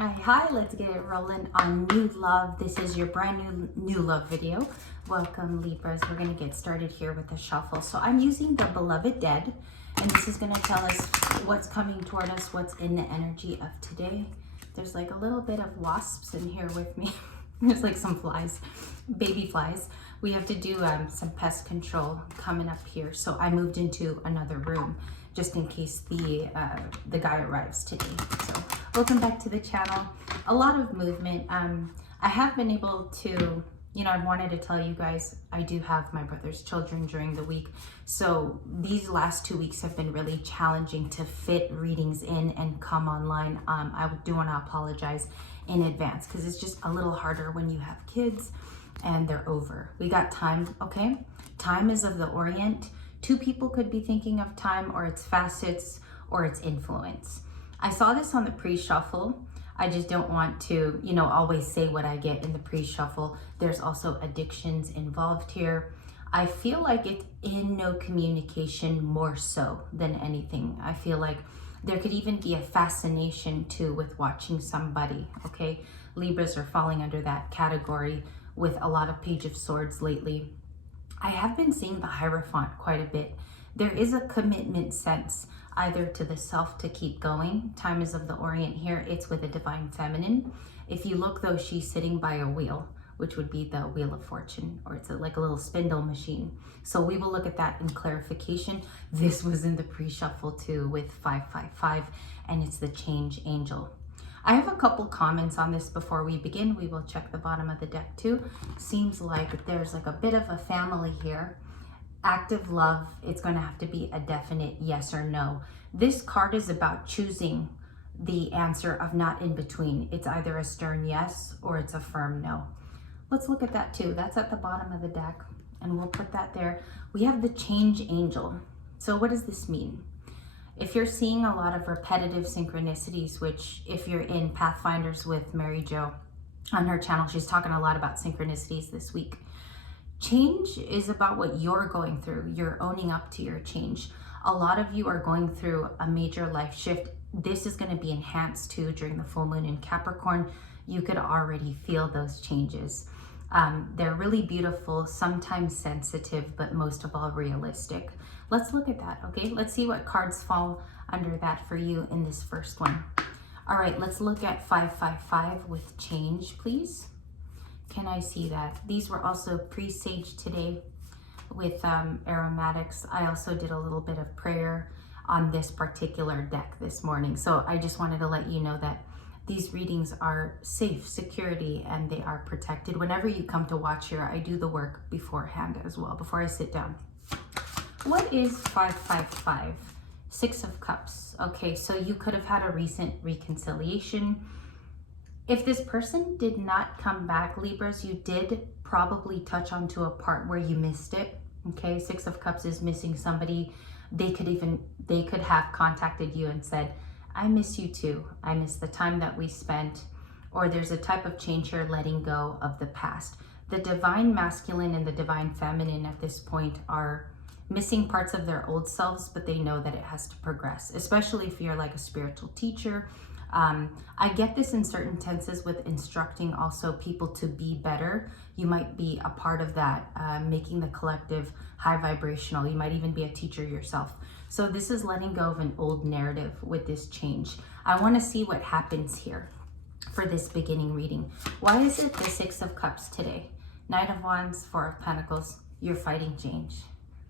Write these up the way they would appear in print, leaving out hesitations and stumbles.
Hi, let's get it rolling on new love. This is your brand new love video. Welcome, Libras. We're going to get started here with the shuffle. So I'm using the Beloved Dead, and this is going to tell us what's coming toward us, what's in the energy of today. There's like a little bit of wasps in here with me. There's like some flies, baby flies. We have to do some pest control coming up here. So I moved into another room just in case the guy arrives today. So welcome back to the channel. A lot of movement. I have been able to, I wanted to tell you guys, I do have my brother's children during the week. So these last 2 weeks have been really challenging to fit readings in and come online. I do want to apologize in advance because it's just a little harder when you have kids and they're over. We got time, okay? Time is of the Orient. Two people could be thinking of time or its facets or its influence. I saw this on the pre-shuffle. I just don't want to, always say what I get in the pre-shuffle. There's also addictions involved here. I feel like it's in no communication more so than anything. I feel like there could even be a fascination too with watching somebody, okay? Libras are falling under that category with a lot of Page of Swords lately. I have been seeing the Hierophant quite a bit. There is a commitment sense either to the self to keep going. Time is of the Orient here. It's with a Divine Feminine. If you look though, she's sitting by a wheel, which would be the Wheel of Fortune, or it's like a little spindle machine. So we will look at that in clarification. This was in the pre-shuffle too with 555, and it's the Change Angel. I have a couple comments on this before we begin. We will check the bottom of the deck too. Seems like there's like a bit of a family here. Active love, it's going to have to be a definite yes or no. This card is about choosing the answer of not in between. It's either a stern yes or it's a firm no. Let's look at that too. That's at the bottom of the deck, and we'll put that there. We have the Change Angel. So what does this mean? If you're seeing a lot of repetitive synchronicities, which if you're in Pathfinders with Mary Jo on her channel, she's talking a lot about synchronicities this week. Change is about what you're going through. You're owning up to your change. A lot of you are going through a major life shift. This is going to be enhanced too during the full moon in Capricorn. You could already feel those changes. They're really beautiful, sometimes sensitive, but most of all realistic. Let's look at that, okay? Let's see what cards fall under that for you in this first one. All right, let's look at 555 with change, please. Can I see that? These were also presaged today with aromatics. I also did a little bit of prayer on this particular deck this morning. So I just wanted to let you know that these readings are safe, security, and they are protected. Whenever you come to watch here, I do the work beforehand as well, before I sit down. What is 555? Six of Cups. Okay, so you could have had a recent reconciliation. If this person did not come back, Libras, you did probably touch onto a part where you missed it. Okay, Six of Cups is missing somebody. They could have contacted you and said, I miss you too. I miss the time that we spent. Or there's a type of change here, letting go of the past. The Divine Masculine and the Divine Feminine at this point are missing parts of their old selves, but they know that it has to progress, especially if you're like a spiritual teacher. I get this in certain tenses with instructing also people to be better. You might be a part of that, making the collective high vibrational. You might even be a teacher yourself. So this is letting go of an old narrative with this change. I want to see what happens here for this beginning reading. Why is it the Six of Cups today? Knight of Wands, Four of Pentacles. You're fighting change.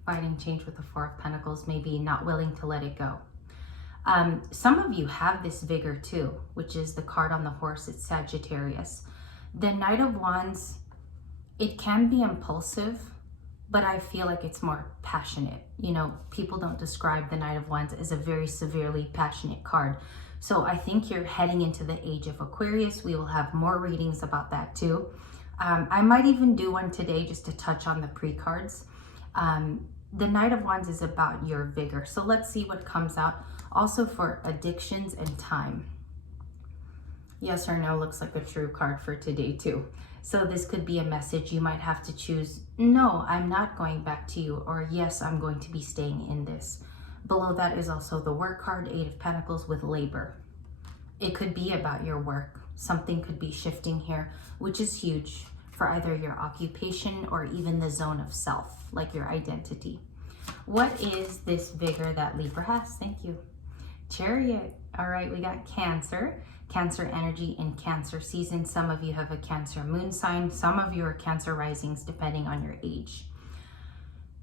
Fighting change with the Four of Pentacles, maybe not willing to let it go. Some of you have this Vigor too, which is the card on the horse. It's Sagittarius. The Knight of Wands, it can be impulsive, but I feel like it's more passionate. People don't describe the Knight of Wands as a very severely passionate card. So I think you're heading into the age of Aquarius. We will have more readings about that too. I might even do one today just to touch on the pre-cards. The Knight of Wands is about your vigor. So let's see what comes out. Also for addictions and time. Yes or no looks like a true card for today too. So this could be a message you might have to choose. No, I'm not going back to you. Or yes, I'm going to be staying in this. Below that is also the work card, Eight of Pentacles with labor. It could be about your work. Something could be shifting here, which is huge for either your occupation or even the zone of self, like your identity. What is this vigor that Libra has? Thank you. Chariot. All right, we got Cancer. Cancer energy in Cancer season. Some of you have a Cancer moon sign. Some of you are Cancer risings, depending on your age.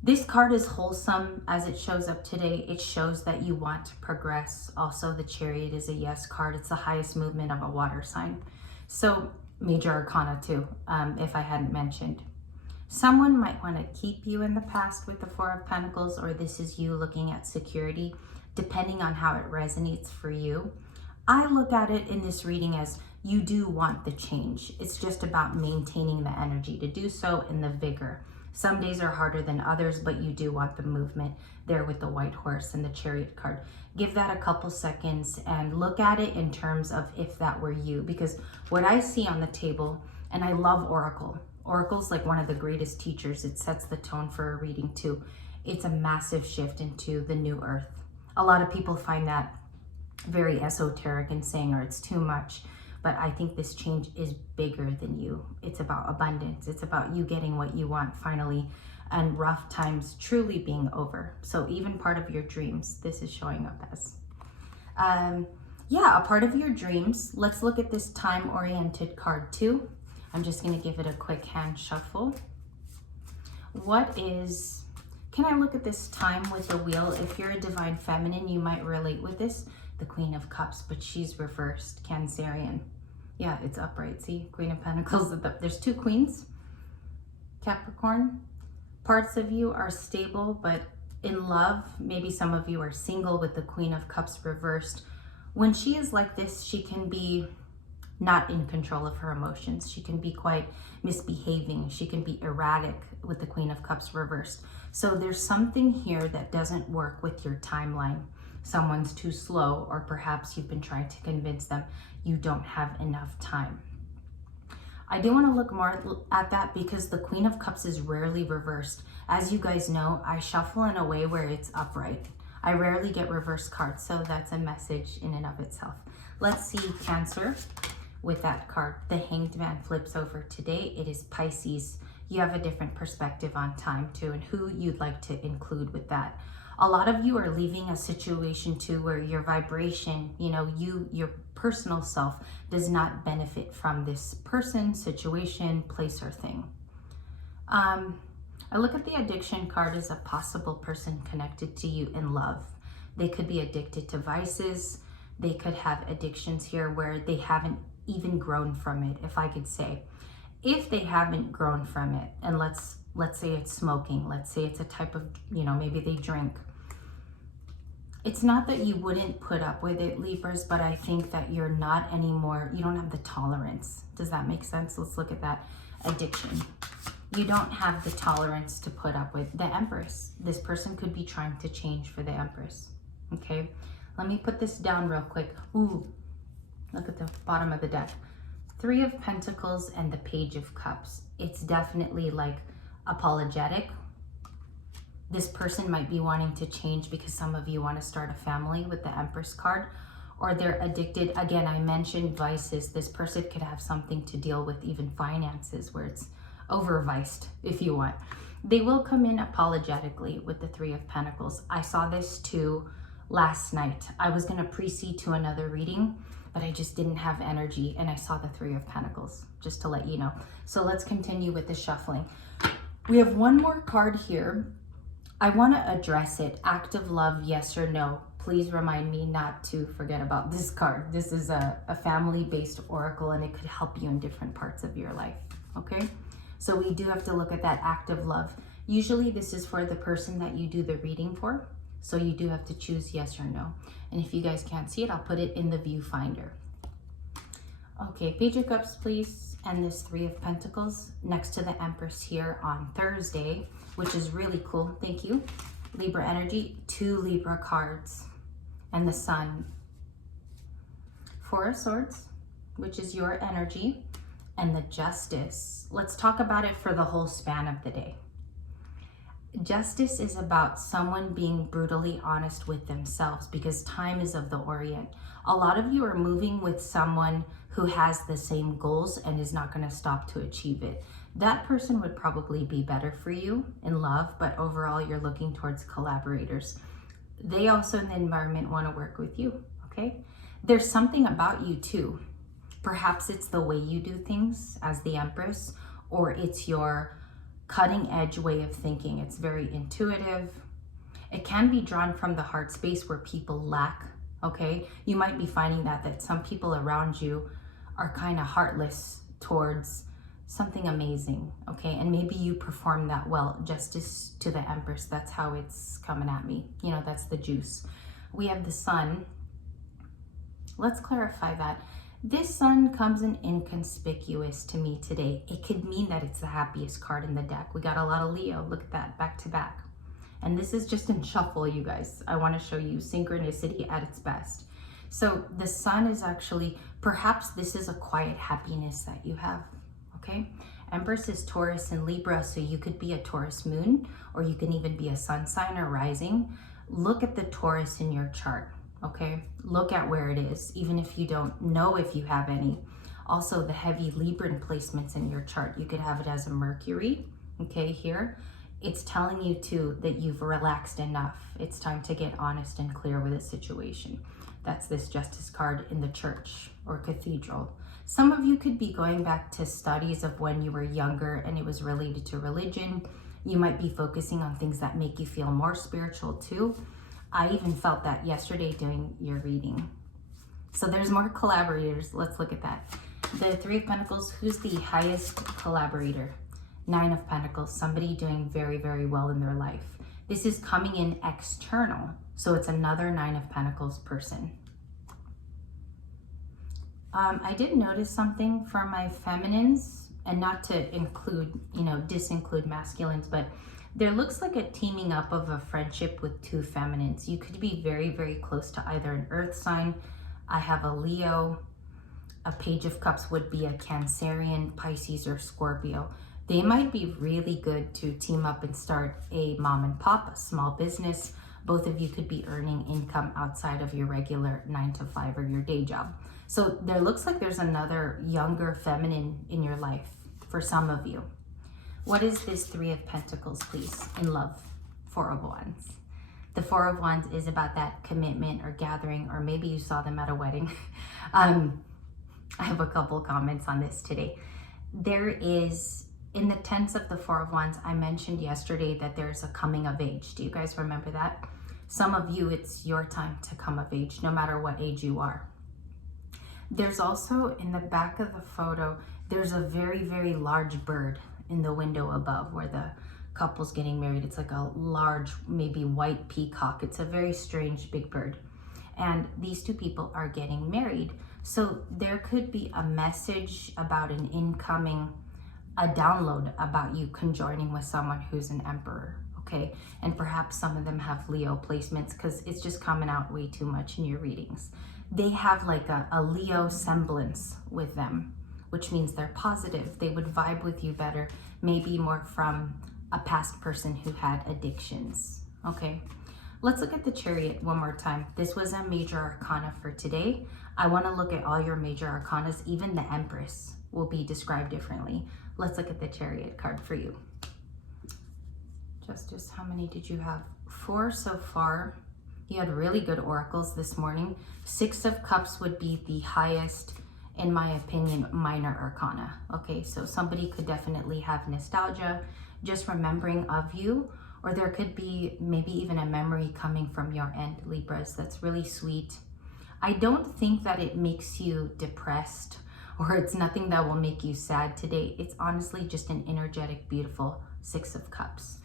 This card is wholesome as it shows up today. It shows that you want to progress. Also, the Chariot is a yes card. It's the highest movement of a water sign. So, major arcana too, if I hadn't mentioned. Someone might want to keep you in the past with the Four of Pentacles, or this is you looking at security, depending on how it resonates for you. I look at it in this reading as you do want the change. It's just about maintaining the energy to do so in the vigor. Some days are harder than others, but you do want the movement there with the white horse and the Chariot card. Give that a couple seconds and look at it in terms of if that were you, because what I see on the table, and I love Oracle. Oracle's like one of the greatest teachers. It sets the tone for a reading too. It's a massive shift into the new earth. A lot of people find that very esoteric and saying, or it's too much. But I think this change is bigger than you. It's about abundance. It's about you getting what you want finally, and rough times truly being over. So even part of your dreams, this is showing up as. Yeah, a part of your dreams. Let's look at this time-oriented card too. I'm just going to give it a quick hand shuffle. What is, can I look at this time with the wheel? If you're a divine feminine, you might relate with this. The Queen of Cups, but she's reversed, Cancerian. Yeah, it's upright, see? Queen of Pentacles, there's two queens. Capricorn, parts of you are stable, but in love, maybe some of you are single with the Queen of Cups reversed. When she is like this, she can be not in control of her emotions. She can be quite misbehaving. She can be erratic with the Queen of Cups reversed. So there's something here that doesn't work with your timeline. Someone's too slow, or perhaps you've been trying to convince them you don't have enough time. I do want to look more at that because the Queen of Cups is rarely reversed. As you guys know, I shuffle in a way where it's upright. I rarely get reverse cards, so that's a message in and of itself. Let's see Cancer with that card. The Hanged Man flips over today. It is Pisces. You have a different perspective on time too, and who you'd like to include with that. A lot of you are leaving a situation too where your vibration, your personal self does not benefit from this person, situation, place, or thing. I look at the addiction card as a possible person connected to you in love. They could be addicted to vices. They could have addictions here where they haven't even grown from it, if I could say. If they haven't grown from it, and let's say it's smoking, let's say it's a type of, maybe they drink. It's not that you wouldn't put up with it, Libras, but I think that you're not anymore, you don't have the tolerance. Does that make sense? Let's look at that addiction. You don't have the tolerance to put up with the Empress. This person could be trying to change for the Empress, okay? Let me put this down real quick. Ooh, look at the bottom of the deck. Three of Pentacles and the Page of Cups. It's definitely like apologetic. This person might be wanting to change because some of you want to start a family with the Empress card, or they're addicted. Again, I mentioned vices. This person could have something to deal with, even finances, where it's overviced, if you want. They will come in apologetically with the Three of Pentacles. I saw this too last night. I was going to proceed to another reading, but I just didn't have energy, and I saw the Three of Pentacles, just to let you know. So let's continue with the shuffling. We have one more card here. I want to address it. Act of love, yes or no. Please remind me not to forget about this card. This is a family-based oracle, and it could help you in different parts of your life, okay? So we do have to look at that act of love. Usually this is for the person that you do the reading for, so you do have to choose yes or no. And if you guys can't see it, I'll put it in the viewfinder. Okay, Page of Cups, please, and this Three of Pentacles next to the Empress here on Thursday, which is really cool. Thank you. Libra energy, 2 Libra cards, and the Sun. Four of Swords, which is your energy, and the Justice. Let's talk about it for the whole span of the day. Justice is about someone being brutally honest with themselves, because time is of the Orient. A lot of you are moving with someone who has the same goals and is not going to stop to achieve it. That person would probably be better for you in love, but overall you're looking towards collaborators. They also in the environment want to work with you, okay? There's something about you too. Perhaps it's the way you do things as the Empress, or it's your cutting edge way of thinking. It's very intuitive. It can be drawn from the heart space where people lack, okay? You might be finding that some people around you are kind of heartless towards something amazing, okay? And maybe you perform that well. Justice to the Empress, that's how it's coming at me. You know, that's the juice. We have the Sun. Let's clarify that. This Sun comes in inconspicuous to me today. It could mean that it's the happiest card in the deck. We got a lot of Leo. Look at that, back to back. And this is just in shuffle, you guys. I want to show you synchronicity at its best. So the Sun is actually, perhaps this is a quiet happiness that you have, okay? Empress is Taurus and Libra, so you could be a Taurus moon, or you can even be a sun sign or rising. Look at the Taurus in your chart, okay? Look at where it is, even if you don't know if you have any. Also, the heavy Libran placements in your chart, you could have it as a Mercury, okay, here. It's telling you too that you've relaxed enough. It's time to get honest and clear with a situation. That's this Justice card in the church or cathedral. Some of you could be going back to studies of when you were younger and it was related to religion. You might be focusing on things that make you feel more spiritual too. I even felt that yesterday doing your reading. So there's more collaborators. Let's look at that. The Three of Pentacles, who's the highest collaborator? Nine of Pentacles, somebody doing very, very well in their life. This is coming in external, so it's another Nine of Pentacles person. I did notice something for my feminines, and not to include, disinclude masculines, but there looks like a teaming up of a friendship with two feminines. You could be very, very close to either an earth sign. I have a Leo. A Page of Cups would be a Cancerian, Pisces, or Scorpio. They might be really good to team up and start a mom and pop, a small business. Both of you could be earning income outside of your regular 9 to 5 or your day job. So there looks like there's another younger feminine in your life for some of you. What is this Three of Pentacles, please, in love? Four of Wands. The Four of Wands is about that commitment or gathering, or maybe you saw them at a wedding. I have a couple comments on this today. There is, in the tense of the Four of Wands, I mentioned yesterday that there's a coming of age. Do you guys remember that? Some of you, it's your time to come of age, no matter what age you are. There's also, in the back of the photo, there's a very, very large bird in the window above where the couple's getting married. It's like a large, maybe white peacock. It's a very strange big bird. And these two people are getting married. So there could be a message about an incoming, a download about you conjoining with someone who's an emperor, okay? And perhaps some of them have Leo placements because it's just coming out way too much in your readings. They have like a Leo semblance with them, which means they're positive. They would vibe with you better, maybe more from a past person who had addictions, okay? Let's look at the Chariot one more time. This was a major arcana for today. I want to look at all your major arcanas. Even the Empress will be described differently. Let's look at the Chariot card for you. Justice, how many did you have? 4 so far. You had really good oracles this morning. 6 of Cups would be the highest, in my opinion, minor arcana. Okay, so somebody could definitely have nostalgia, just remembering of you, or there could be maybe even a memory coming from your end, Libras. That's really sweet. I don't think that it makes you depressed, or it's nothing that will make you sad today. It's honestly just an energetic, beautiful 6 of Cups.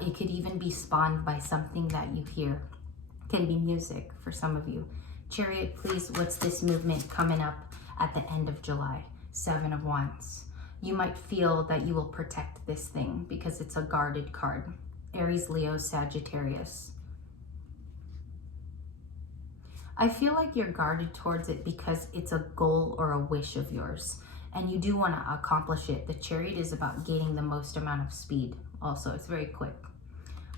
It could even be spawned by something that you hear. Can be music for some of you. Chariot, please, what's this movement coming up at the end of July? 7 of Wands. You might feel that you will protect this thing because it's a guarded card. Aries, Leo, Sagittarius. I feel like you're guarded towards it because it's a goal or a wish of yours, and you do want to accomplish it. The Chariot is about gaining the most amount of speed. Also, it's very quick.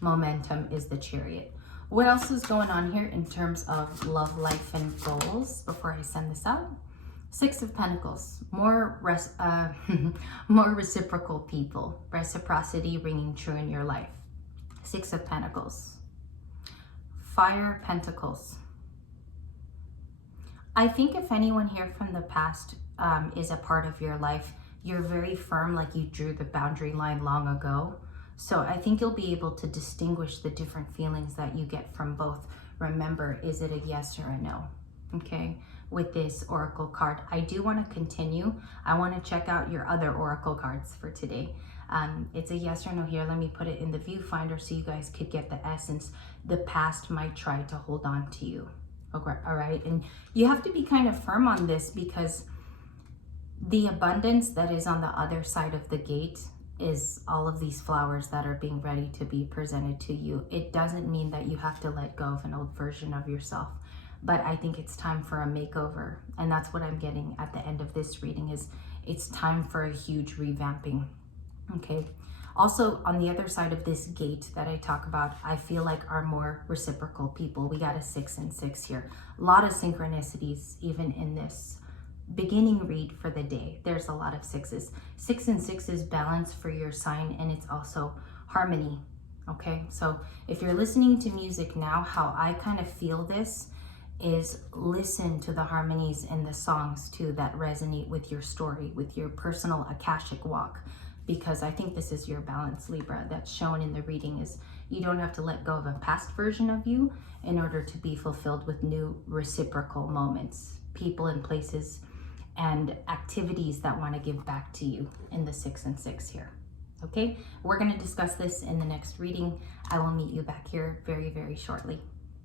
Momentum is the Chariot. What else is going on here in terms of love, life, and goals before I send this out? Six of Pentacles, more more reciprocal people, reciprocity ringing true in your life. Six of Pentacles, Fire Pentacles. I think if anyone here from the past is a part of your life, you're very firm, like you drew the boundary line long ago. So I think you'll be able to distinguish the different feelings that you get from both. Remember, is it a yes or a no? Okay, with this oracle card. I do want to continue. I want to check out your other oracle cards for today. It's a yes or no here. Let me put it in the viewfinder so you guys could get the essence. The past might try to hold on to you. Okay, all right, and you have to be kind of firm on this, because the abundance that is on the other side of the gate is all of these flowers that are being ready to be presented to you. It doesn't mean that you have to let go of an old version of yourself, but I think it's time for a makeover, and that's what I'm getting at the end of this reading, is it's time for a huge revamping. Okay, also on the other side of this gate that I talk about, I feel like are more reciprocal people. We got a 6 and 6 here. A lot of synchronicities even in this beginning read for the day. There's a lot of 6s. 6 and 6 is balance for your sign, and it's also harmony. Okay, so if you're listening to music now, how I kind of feel this is listen to the harmonies in the songs too that resonate with your story, with your personal Akashic walk. Because I think this is your balance, Libra, that's shown in the reading, is you don't have to let go of a past version of you in order to be fulfilled with new reciprocal moments, people and places and activities that want to give back to you in the 6 and 6 here. Okay, we're going to discuss this in the next reading. I will meet you back here very, very shortly.